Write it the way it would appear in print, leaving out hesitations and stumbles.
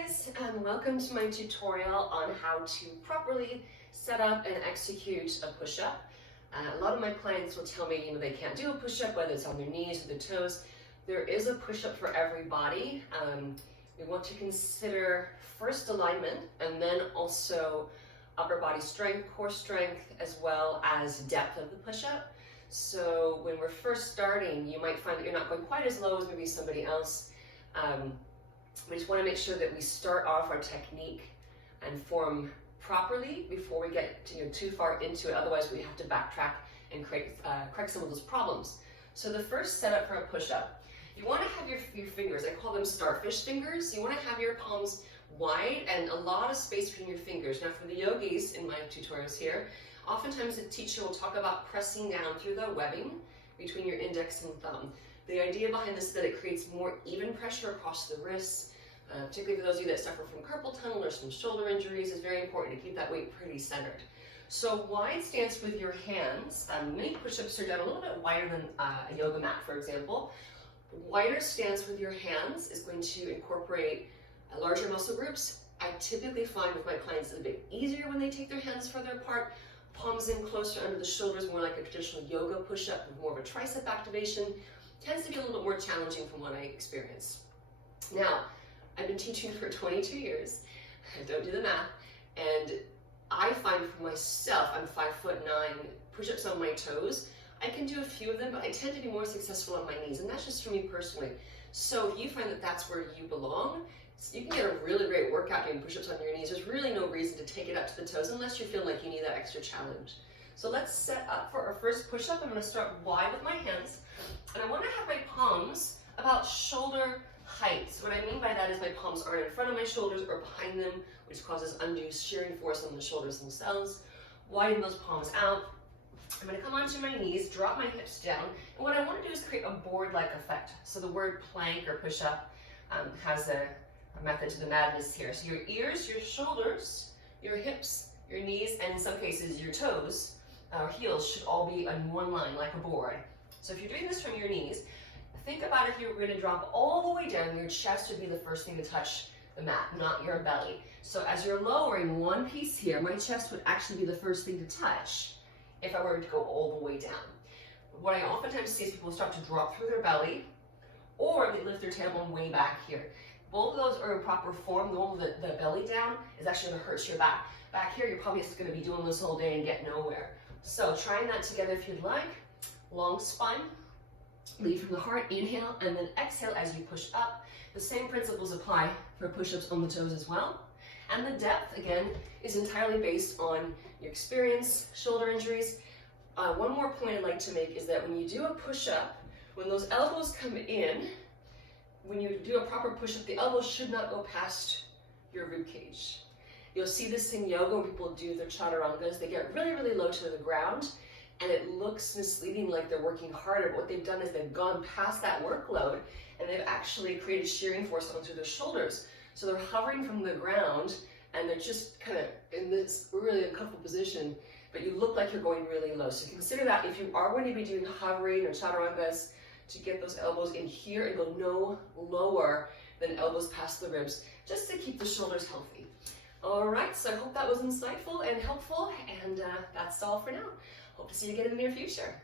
guys, and welcome to my tutorial on how to properly set up and execute a push-up. A lot of my clients will tell me, they can't do a push-up, whether it's on their knees or their toes. There is a push-up for every body. We want to consider first alignment and then also upper body strength, core strength, as well as depth of the push-up. So when we're first starting, you might find that you're not going quite as low as maybe somebody else. We just want to make sure that we start off our technique and form properly before we get too far into it. Otherwise, we have to backtrack and correct some of those problems. So the first setup for a push-up, you want to have your fingers, I call them starfish fingers. You want to have your palms wide and a lot of space between your fingers. Now for the yogis in my tutorials here, oftentimes the teacher will talk about pressing down through the webbing between your index and thumb. The idea behind this is that it creates more even pressure across the wrists, particularly for those of you that suffer from carpal tunnel or some shoulder injuries. It's very important to keep that weight pretty centered. So wide stance with your hands. Many push-ups are done a little bit wider than a yoga mat, for example. Wider stance with your hands is going to incorporate larger muscle groups. I typically find with my clients it's a bit easier when they take their hands further apart, palms in closer under the shoulders, more like a traditional yoga push-up with more of a tricep activation. Tends to be a little bit more challenging from what I experience. Now, I've been teaching for 22 years. I don't do the math. And I find for myself, I'm 5'9", push-ups on my toes. I can do a few of them, but I tend to be more successful on my knees. And that's just for me personally. So if you find that that's where you belong, you can get a really great workout doing push-ups on your knees. There's really no reason to take it up to the toes unless you feel like you need that extra challenge. So let's set up for our first push-up. I'm going to start wide with my hands. And I want to have my palms about shoulder height. So what I mean by that is my palms aren't in front of my shoulders or behind them, which causes undue shearing force on the shoulders themselves. Widen those palms out. I'm going to come onto my knees, drop my hips down, and what I want to do is create a board-like effect. So the word plank or push-up has a method to the madness here. So your ears, your shoulders, your hips, your knees, and in some cases your toes or heels should all be on one line like a board. So if you're doing this from your knees, think about if you were going to drop all the way down, your chest would be the first thing to touch the mat, not your belly. So as you're lowering one piece here, my chest would actually be the first thing to touch if I were to go all the way down. What I oftentimes see is people start to drop through their belly, or they lift their tailbone way back here. Both of those are in proper form. The one with the belly down is actually going to hurt your back. Back here, you're probably just going to be doing this all day and get nowhere. So trying that together if you'd like. Long spine, lead from the heart, inhale, and then exhale as you push up. The same principles apply for push-ups on the toes as well. And the depth, again, is entirely based on your experience, shoulder injuries. One more point I'd like to make is that when you do a push-up, when those elbows come in, when you do a proper push-up, the elbows should not go past your rib cage. You'll see this in yoga when people do their chaturangas. They get really, really low to the ground, and it looks misleading like they're working harder. But what they've done is they've gone past that workload, and they've actually created shearing force onto their shoulders. So they're hovering from the ground, and they're just kind of in this really uncomfortable position, but you look like you're going really low. So consider that if you are going to be doing hovering or chaturangas, to get those elbows in here and go no lower than elbows past the ribs, just to keep the shoulders healthy. All right, so I hope that was insightful and helpful, and that's all for now. Hope to see you again in the near future.